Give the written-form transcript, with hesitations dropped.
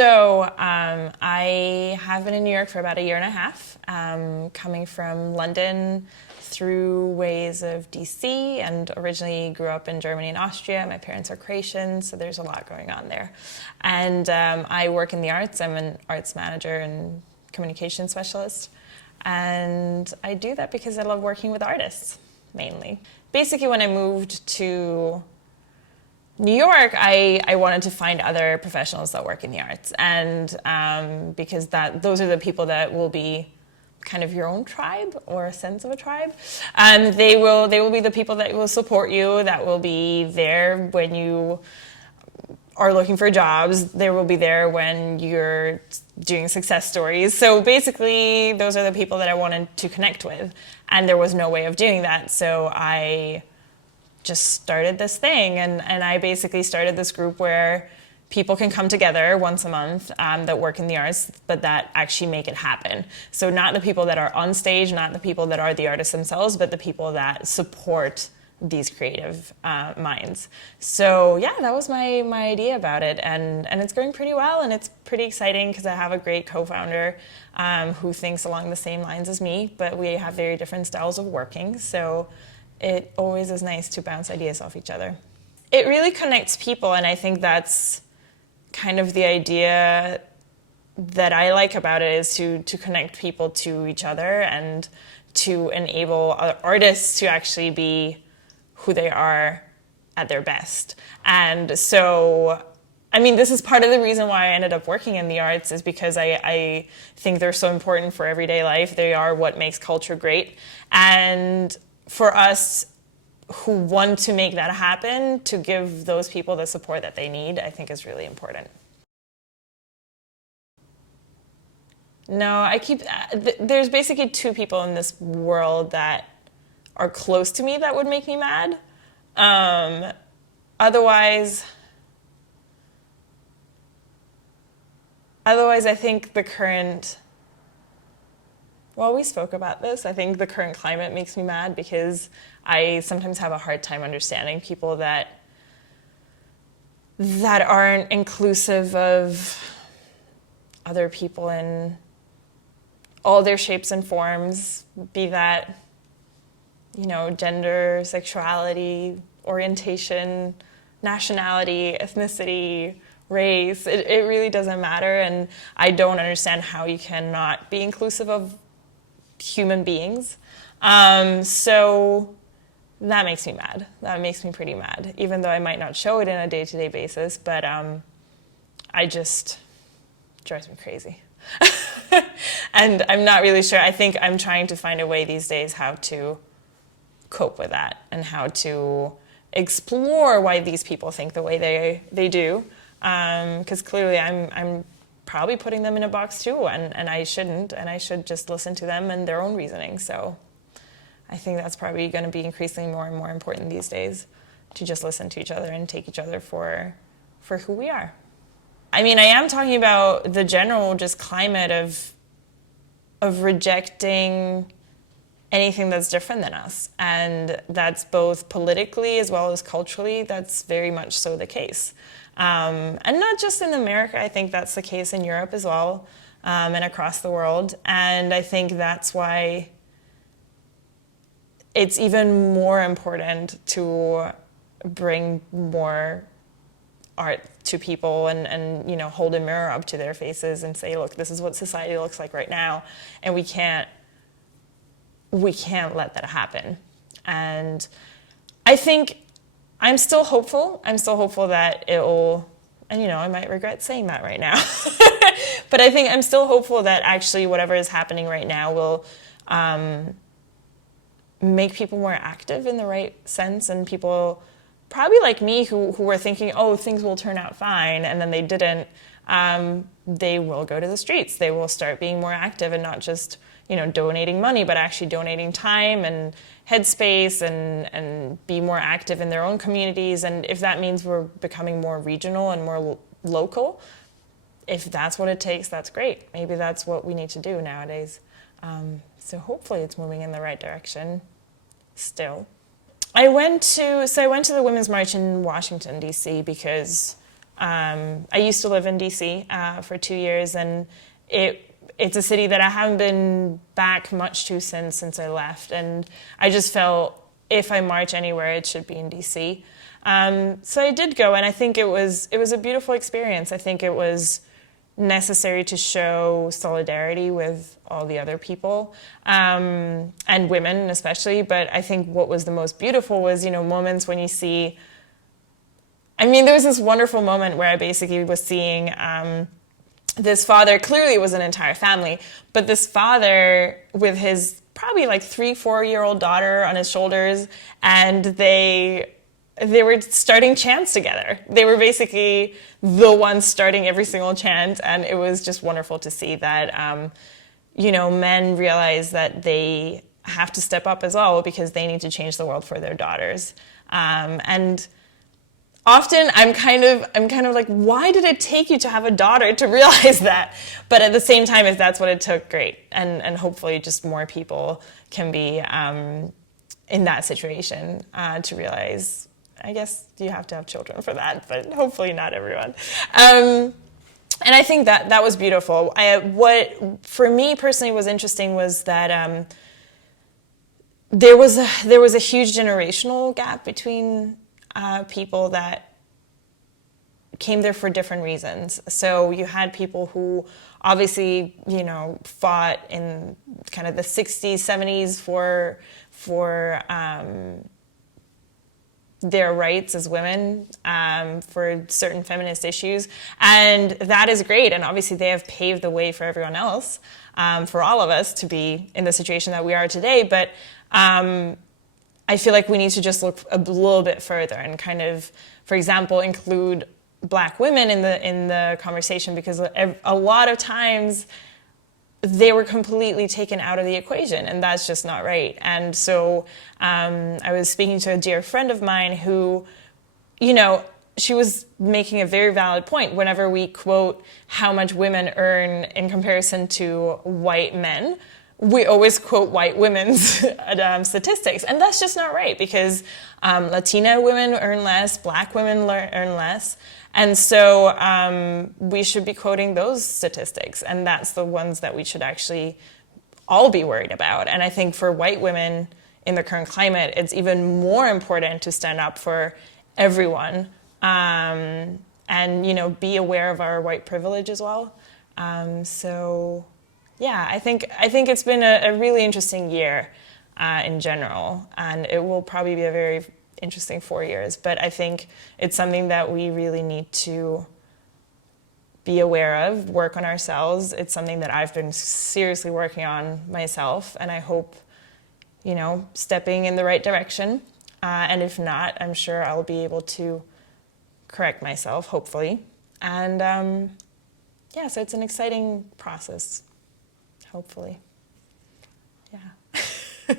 I have been in New York for about a year and a half, coming from London through ways of DC, and originally grew up in Germany and Austria. My parents are Croatian, so there's a lot going on there. And I work in the arts. I'm an arts manager and communication specialist. And I do that because I love working with artists, mainly. Basically, when I moved to New York, I wanted to find other professionals that work in the arts, and because those are the people that will be kind of your own tribe, or a sense of a tribe. They will be the people that will support you, that will be there when you are looking for jobs. They will be there when you're doing success stories. So basically, those are the people that I wanted to connect with, and there was no way of doing that. So I just started this thing, and I basically started this group where people can come together once a month that work in the arts, but that actually make it happen. So not the people that are on stage, not the people that are the artists themselves, but the people that support these creative minds. So yeah, that was my idea about it, and it's going pretty well, and it's pretty exciting because I have a great co-founder who thinks along the same lines as me, but we have very different styles of working, so it always is nice to bounce ideas off each other. It really connects people, and I think that's kind of the idea that I like about it, is to connect people to each other and to enable artists to actually be who they are at their best. And so, I mean, this is part of the reason why I ended up working in the arts, is because I think they're so important for everyday life. They are what makes culture great. And for us who want to make that happen, to give those people the support that they need, I think is really important. No, there's basically two people in this world that are close to me that would make me mad. Otherwise, I think the current, well, we spoke about this. I think the current climate makes me mad because I sometimes have a hard time understanding people that aren't inclusive of other people in all their shapes and forms, be that, gender, sexuality, orientation, nationality, ethnicity, race. It really doesn't matter, and I don't understand how you cannot be inclusive of human beings. So that makes me mad. That makes me pretty mad, even though I might not show it in a day-to-day basis, but drives me crazy. And I'm not really sure. I think I'm trying to find a way these days how to cope with that, and how to explore why these people think the way they do. Because clearly I'm probably putting them in a box too, and I shouldn't, and I should just listen to them and their own reasoning. So I think that's probably going to be increasingly more and more important these days, to just listen to each other and take each other for who we are. I mean, I am talking about the general just climate of rejecting anything that's different than us. And that's both politically as well as culturally. That's very much so the case. And not just in America, I think that's the case in Europe as well, and across the world. And I think that's why it's even more important to bring more art to people, and hold a mirror up to their faces and say, look, this is what society looks like right now, and we can't let that happen. And I think I'm still hopeful. I'm still hopeful that it will, and I might regret saying that right now, but I think I'm still hopeful that actually whatever is happening right now will make people more active in the right sense, and people probably like me who were thinking, oh, things will turn out fine, and then they didn't, they will go to the streets. They will start being more active, and not just donating money, but actually donating time and headspace, and be more active in their own communities. And if that means we're becoming more regional and more local, if that's what it takes, that's great. Maybe that's what we need to do nowadays. So hopefully it's moving in the right direction still. I went to the Women's March in Washington, D.C. because I used to live in DC for 2 years, and it's a city that I haven't been back much to since I left. And I just felt if I march anywhere, it should be in DC. So I did go, and I think it was a beautiful experience. I think it was necessary to show solidarity with all the other people, and women especially. But I think what was the most beautiful was, moments when you see, there was this wonderful moment where I basically was seeing this father, clearly it was an entire family, but this father with his probably like 3-4-year-old daughter on his shoulders, and they were starting chants together. They were basically the ones starting every single chant, and it was just wonderful to see that, men realize that they have to step up as well because they need to change the world for their daughters. And often I'm kind of like, why did it take you to have a daughter to realize that? But at the same time, if that's what it took, great. And hopefully just more people can be in that situation to realize, I guess you have to have children for that, but hopefully not everyone. And I think that was beautiful. What for me personally was interesting was that there was a huge generational gap between people that came there for different reasons. So you had people who obviously, fought in kind of the 60s, 70s for their rights as women, for certain feminist issues. And that is great. And obviously they have paved the way for everyone else, for all of us to be in the situation that we are today. But I feel like we need to just look a little bit further and kind of, for example, include Black women in the conversation, because a lot of times they were completely taken out of the equation, and that's just not right. And so I was speaking to a dear friend of mine who, she was making a very valid point. Whenever we quote how much women earn in comparison to white men, we always quote white women's statistics, and that's just not right, because Latina women earn less, Black women earn less, and so we should be quoting those statistics, and that's the ones that we should actually all be worried about. And I think for white women in the current climate, it's even more important to stand up for everyone, and be aware of our white privilege as well. Yeah, I think it's been a really interesting year in general, and it will probably be a very interesting 4 years. But I think it's something that we really need to be aware of, work on ourselves. It's something that I've been seriously working on myself, and I hope, stepping in the right direction. And if not, I'm sure I'll be able to correct myself, hopefully. And so it's an exciting process. Hopefully. Yeah.